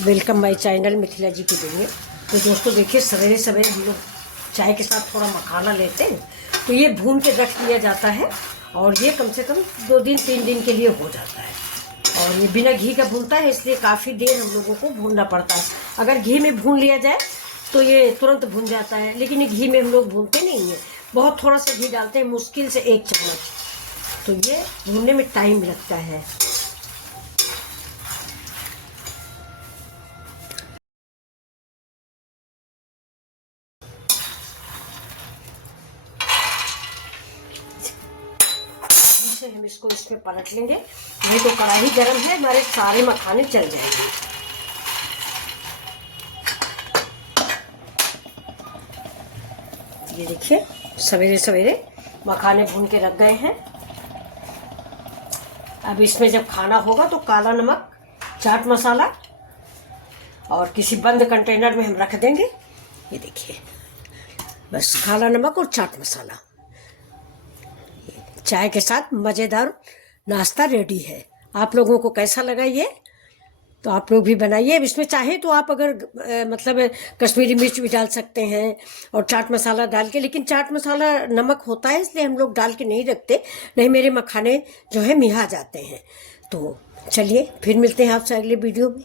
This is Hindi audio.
वेलकम माय चैनल मिथिला जी की दुनिया। तो दोस्तों देखिए, सवेरे सवेरे हम लोग चाय के साथ थोड़ा मखाना लेते हैं, तो ये भून के रख लिया जाता है और ये कम से कम 2 दिन 3 दिन के लिए हो जाता है। और ये बिना घी का भूनता है, इसलिए काफ़ी देर हम लोगों को भूनना पड़ता है। अगर घी में भून लिया जाए तो ये तुरंत भून जाता है, लेकिन ये घी में हम लोग भूनते नहीं हैं, बहुत थोड़ा सा घी डालते हैं, मुश्किल से 1 चम्मच। तो ये भूनने में टाइम लगता है। से हम इसको इसमें पलट लेंगे, नहीं तो कढ़ाई गर्म है, हमारे सारे मखाने जल जाएंगे। ये देखिए, सवेरे सवेरे मखाने भून के रख गए हैं। अब इसमें जब खाना होगा तो काला नमक, चाट मसाला और किसी बंद कंटेनर में हम रख देंगे। ये देखिए, बस काला नमक और चाट मसाला, चाय के साथ मज़ेदार नाश्ता रेडी है। आप लोगों को कैसा लगा ये, तो आप लोग भी बनाइए। अब इसमें चाहे तो आप अगर मतलब कश्मीरी मिर्च भी डाल सकते हैं और चाट मसाला डाल के, लेकिन चाट मसाला नमक होता है इसलिए हम लोग डाल के नहीं रखते, नहीं मेरे मखाने जो है मिहा जाते हैं। तो चलिए फिर मिलते हैं आपसे अगले वीडियो में।